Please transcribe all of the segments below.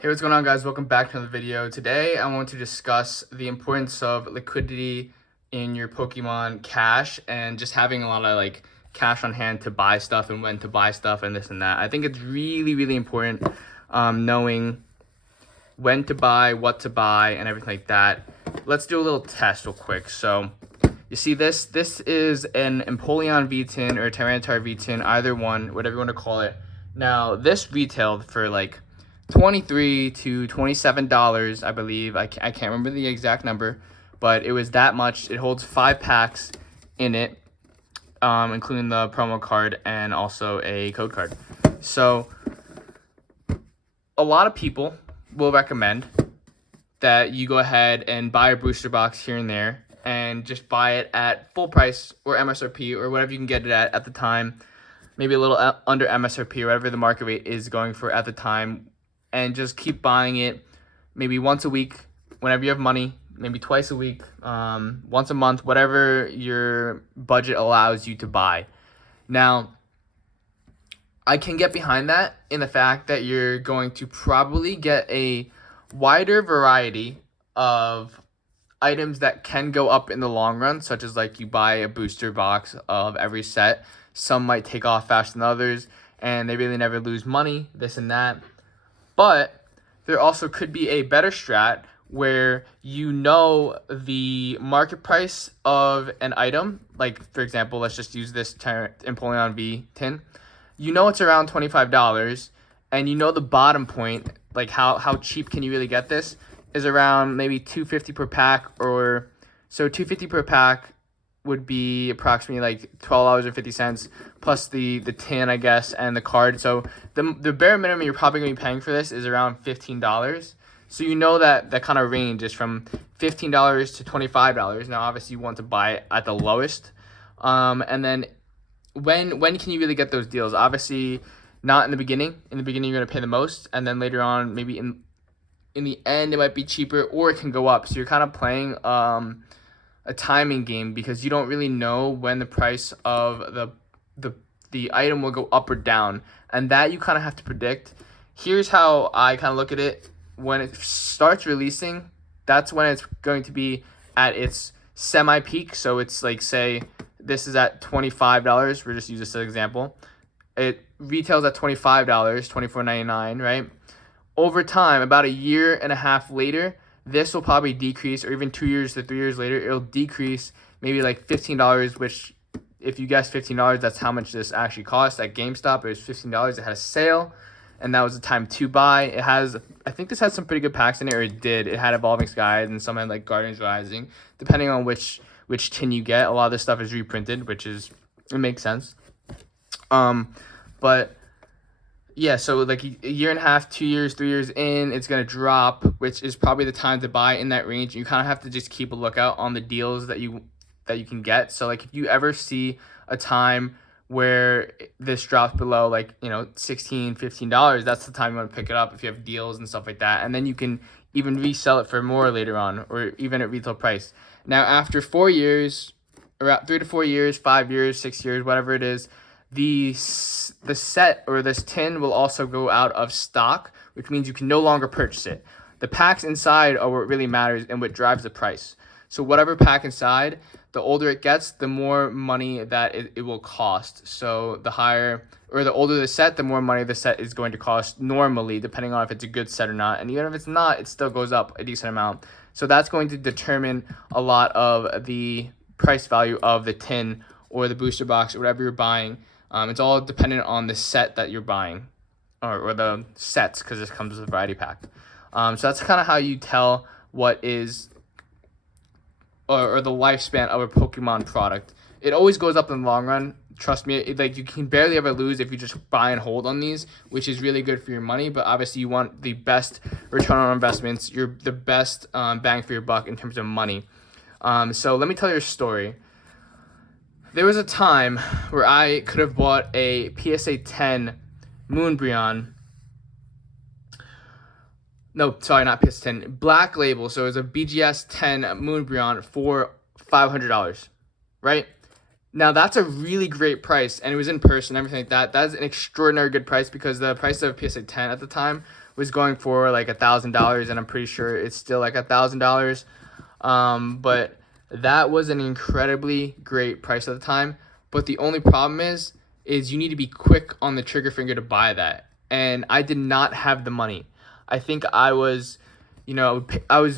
Hey, what's going on, guys? Welcome back to another video. Today I want to discuss the importance of liquidity in your Pokemon cash and just having a lot of cash on hand to buy stuff and when to buy stuff and this and that. I think it's really important knowing when to buy, what to buy, and everything like that. Let's do a little test real quick. So you see this is an Empoleon V10 or a Tyranitar V10, either one, whatever you want to call it. Now this retailed for like $23 to $27, I believe. I can't remember the exact number, but it was that much. It holds 5 packs in it, including the promo card and also a code card. So a lot of people will recommend that you go ahead and buy a booster box here and there and just buy it at full price or MSRP or whatever you can get it at the time, maybe a little under MSRP or whatever the market rate is going for at the time, and just keep buying it maybe once a week whenever you have money, maybe twice a week, once a month, whatever your budget allows you to buy. Now, I can get behind that in the fact that you're going to probably get a wider variety of items that can go up in the long run, such as like you buy a booster box of every set. Some might take off faster than others, and they really never lose money, this and that. But there also could be a better strat where you know the market price of an item. Like, for example, let's just use this Empoleon V10. You know it's around $25, and you know the bottom point, like how cheap can you really get this, is around maybe $2.50 per pack, or so $2.50 per pack would be approximately like $12.50 plus the tin, I guess, and the card. So the bare minimum you're probably going to be paying for this is around $15. So you know that kind of range is from $15 to $25. Now, obviously, you want to buy it at the lowest. And then when can you really get those deals? Obviously, not in the beginning. In the beginning, you're going to pay the most, and then later on, maybe in the end, it might be cheaper, or it can go up. So you're kind of playing a timing game, because you don't really know when the price of the item will go up or down, and that you kind of have to predict. Here's how I kind of look at it. When it starts releasing, that's when it's going to be at its semi-peak. So it's like, say this is at $25. We'll just use this as an example. It retails at $25, $24.99, right? Over time, about a year and a half later, this will probably decrease, or even 2 years to 3 years later, it'll decrease maybe like $15, which, if you guess $15, that's how much this actually cost at GameStop. It was $15. It had a sale, and that was the time to buy. It has, I think this had some pretty good packs in it, or it did. It had Evolving Skies, and some had like Guardians Rising. Depending on which tin you get, a lot of this stuff is reprinted, it makes sense. But yeah, so like a year and a half, 2 years, 3 years in, it's going to drop, which is probably the time to buy in that range. You kind of have to just keep a lookout on the deals that you can get. So like if you ever see a time where this drops below like, $16, $15, that's the time you want to pick it up if you have deals and stuff like that. And then you can even resell it for more later on, or even at retail price. Now, after 4 years, around 3 to 4 years, 5 years, 6 years, whatever it is, the set or this tin will also go out of stock, which means you can no longer purchase it. The packs inside are what really matters and what drives the price. So whatever pack inside, the older it gets, the more money that it will cost. So the higher, or the older the set, the more money the set is going to cost normally, depending on if it's a good set or not. And even if it's not, it still goes up a decent amount. So that's going to determine a lot of the price value of the tin or the booster box or whatever you're buying. It's all dependent on the set that you're buying, or the sets, because this comes with a variety pack. So that's kind of how you tell what is, or the lifespan of a Pokemon product. It always goes up in the long run. Trust me, you can barely ever lose if you just buy and hold on these, which is really good for your money. But obviously, you want the best return on investments. The best bang for your buck in terms of money. So let me tell you a story. There was a time where I could have bought a PSA 10 Moonbreon. No, sorry, not PSA 10. Black Label. So it was a BGS 10 Moonbreon for $500, right? Now that's a really great price, and it was in person, everything like that. That's an extraordinary good price because the price of PSA 10 at the time was going for like $1,000, and I'm pretty sure it's still like $1,000. But that was an incredibly great price at the time. But the only problem is you need to be quick on the trigger finger to buy that, and I did not have the money. I think I was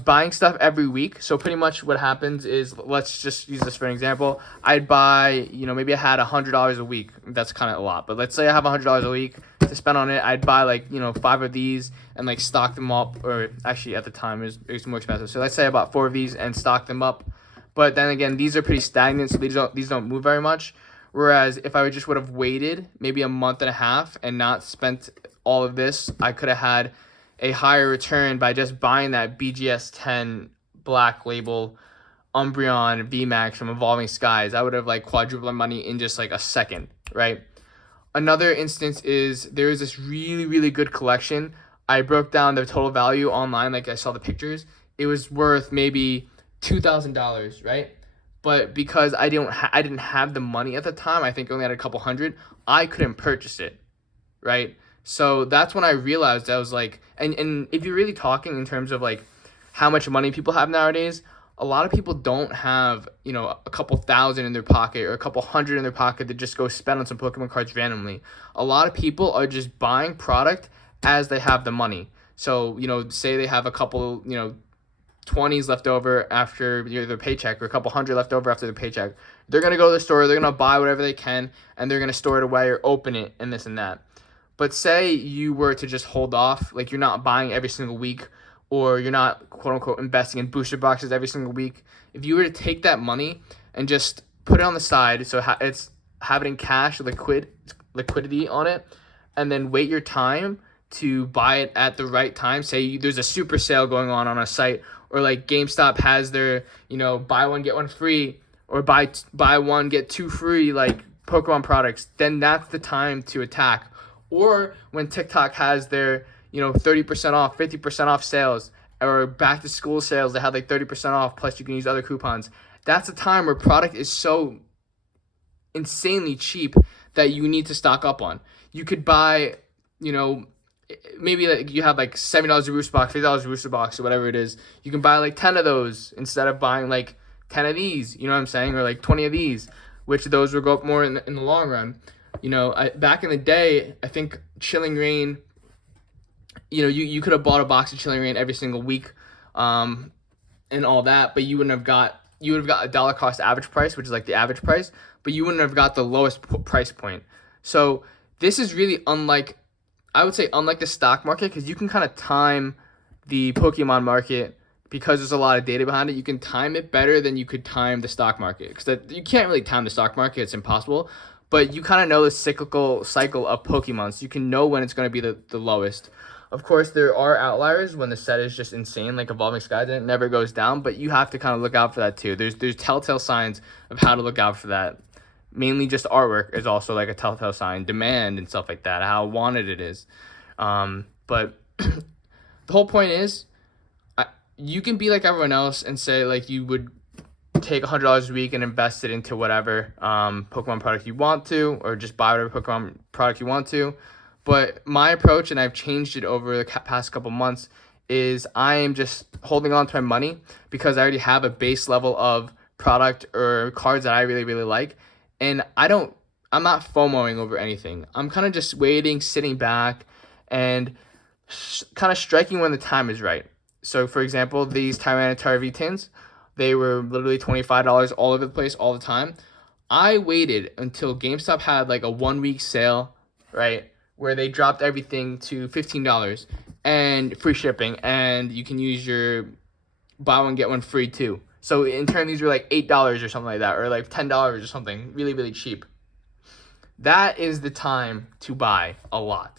buying stuff every week. So pretty much what happens is, let's just use this for an example. I'd buy, maybe I had $100 a week. That's kind of a lot, but let's say I have $100 a week to spend on it. I'd buy like, 5 of these and like stock them up, or actually at the time it was more expensive. So let's say I bought 4 of these and stock them up. But then again, these are pretty stagnant, so these don't move very much. Whereas if I would have waited maybe a month and a half and not spent all of this, I could have had a higher return by just buying that BGS 10 Black Label Umbreon VMAX from Evolving Skies. I would have like quadrupled my money in just like a second, right? Another instance is there is this really, really good collection. I broke down the total value online, like I saw the pictures. It was worth maybe $2,000, right? But because I didn't have the money at the time, I think I only had a couple hundred, I couldn't purchase it, right? So that's when I realized, I was like, and if you're really talking in terms of like how much money people have nowadays, a lot of people don't have, a couple thousand in their pocket or a couple hundred in their pocket to just go spend on some Pokemon cards randomly. A lot of people are just buying product as they have the money. So, say they have a couple, 20s left over after their paycheck, or a couple hundred left over after their paycheck. They're going to go to the store, they're going to buy whatever they can, and they're going to store it away or open it and this and that. But say you were to just hold off, like you're not buying every single week, or you're not quote unquote investing in booster boxes every single week. If you were to take that money and just put it on the side, so it's have it in cash, liquidity on it, and then wait your time to buy it at the right time. Say there's a super sale going on a site, or like GameStop has their, buy one get one free, or buy one get two free like Pokemon products, then that's the time to attack. Or when TikTok has their, 30% off, 50% off sales, or back to school sales, they have like 30% off, plus you can use other coupons. That's a time where product is so insanely cheap that you need to stock up on. You could buy, maybe like you have like $70 a booster box, $50 a booster box, or whatever it is. You can buy like 10 of those instead of buying like 10 of these, you know what I'm saying? Or like 20 of these, which those will go up more in the long run. Back in the day, I think Chilling Reign, you could have bought a box of Chilling Reign every single week, and all that, but you would have got a dollar cost average price, which is like the average price, but you wouldn't have got the lowest price point. So this is really unlike the stock market, because you can kind of time the Pokemon market, because there's a lot of data behind it. You can time it better than you could time the stock market, because you can't really time the stock market. It's impossible. But you kind of know the cyclical cycle of Pokemon, so you can know when it's going to be the lowest. Of course, there are outliers when the set is just insane, like Evolving Skies, and it never goes down, but you have to kind of look out for that too. There's telltale signs of how to look out for that. Mainly just artwork is also like a telltale sign, demand and stuff like that, how wanted it is. But the whole point is, you can be like everyone else and say like you would take $100 a week and invest it into whatever Pokemon product you want to, or just buy whatever Pokemon product you want to. But my approach, and I've changed it over the past couple months, is I am just holding on to my money, because I already have a base level of product or cards that I really, really like. And I'm not FOMOing over anything. I'm kind of just waiting, sitting back, and kind of striking when the time is right. So, for example, these Tyranitar V-Tins, they were literally $25 all over the place all the time. I waited until GameStop had like a 1 week sale, right, where they dropped everything to $15 and free shipping, and you can use your buy one get one free too. So in turn, these were like $8 or something like that, or like $10 or something, really, really cheap. That is the time to buy a lot.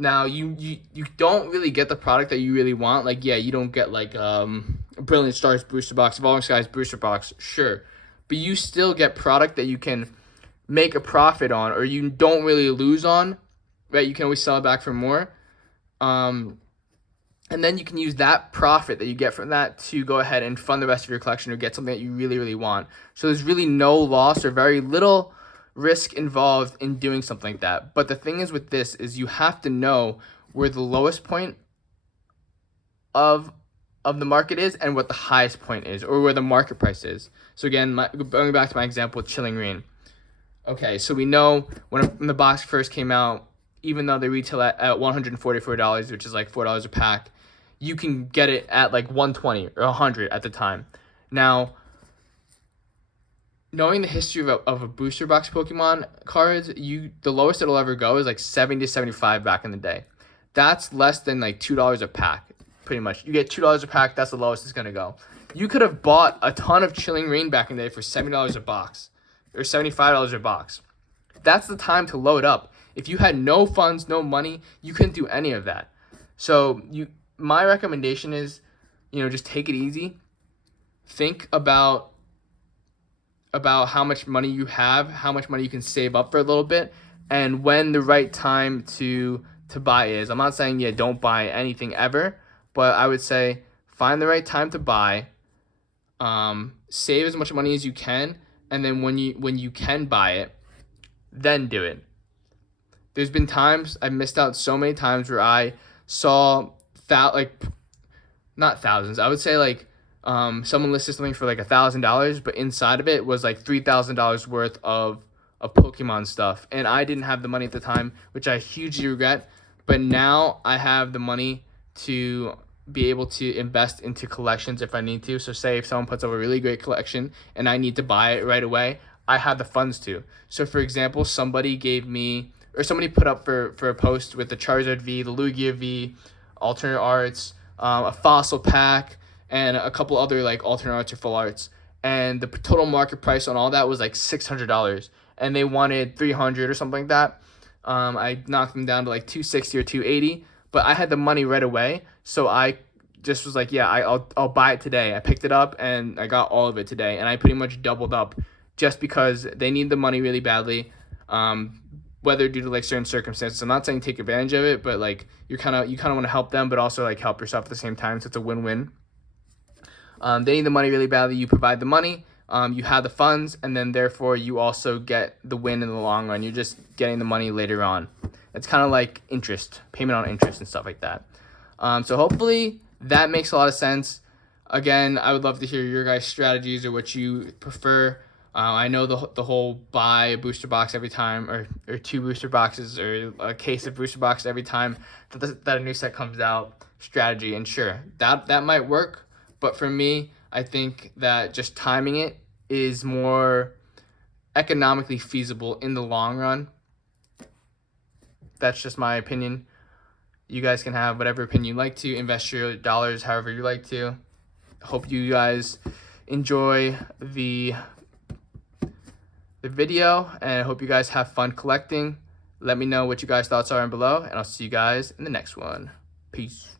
Now, you don't really get the product that you really want. Like, yeah, you don't get like Brilliant Stars booster box, Evolving Skies booster box, sure. But you still get product that you can make a profit on, or you don't really lose on, right? You can always sell it back for more. And then you can use that profit that you get from that to go ahead and fund the rest of your collection or get something that you really, really want. So there's really no loss or very little risk involved in doing something like that. But the thing is with this is you have to know where the lowest point of the market is and what the highest point is, or where the market price is. So again, going back to my example with Chilling Reign. Okay, so we know when the box first came out, even though they retail at $144, which is like $4 a pack, you can get it at like 120 or 100 at the time. Now, knowing the history of a booster box Pokemon cards, the lowest it'll ever go is like 70 to 75 back in the day. That's less than like $2 a pack, pretty much. You get $2 a pack, that's the lowest it's gonna go. You could have bought a ton of Chilling Reign back in the day for $70 a box or $75 a box. That's the time to load up. If you had no funds, no money, you couldn't do any of that. So my recommendation is, just take it easy. Think about how much money you have, how much money you can save up for a little bit, and when the right time to buy is. I'm not saying don't buy anything ever, but I would say find the right time to buy. Save as much money as you can, and then when you can buy it, then do it. There's been times I missed out so many times where I saw not thousands. I would say someone listed something for like $1,000, but inside of it was like $3,000 worth of Pokemon stuff, and I didn't have the money at the time, which I hugely regret. But now I have the money to be able to invest into collections if I need to. So say if someone puts up a really great collection and I need to buy it right away, I have the funds to. So for example, somebody put up for a post with the Charizard V, the Lugia V, alternate arts, a fossil pack, and a couple other like alternate arts or full arts. And the total market price on all that was like $600, and they wanted $300 or something like that. I knocked them down to like $260 or $280, but I had the money right away, so I just was like, I'll buy it today. I picked it up and I got all of it today, and I pretty much doubled up just because they need the money really badly. Whether due to like certain circumstances. I'm not saying take advantage of it, but like you kind of want to help them, but also like help yourself at the same time. So it's a win-win. They need the money really badly. You provide the money. You have the funds, and then therefore you also get the win in the long run. You're just getting the money later on. It's kind of like payment on interest and stuff like that. So hopefully that makes a lot of sense. Again, I would love to hear your guys' strategies or what you prefer. I know the whole buy a booster box every time, or 2 booster boxes, or a case of booster boxes every time that a new set comes out strategy. And sure, that might work. But for me, I think that just timing it is more economically feasible in the long run. That's just my opinion. You guys can have whatever opinion you like to. Invest your dollars however you like to. Hope you guys enjoy the video, and I hope you guys have fun collecting. Let me know what you guys' thoughts are below, and I'll see you guys in the next one. Peace.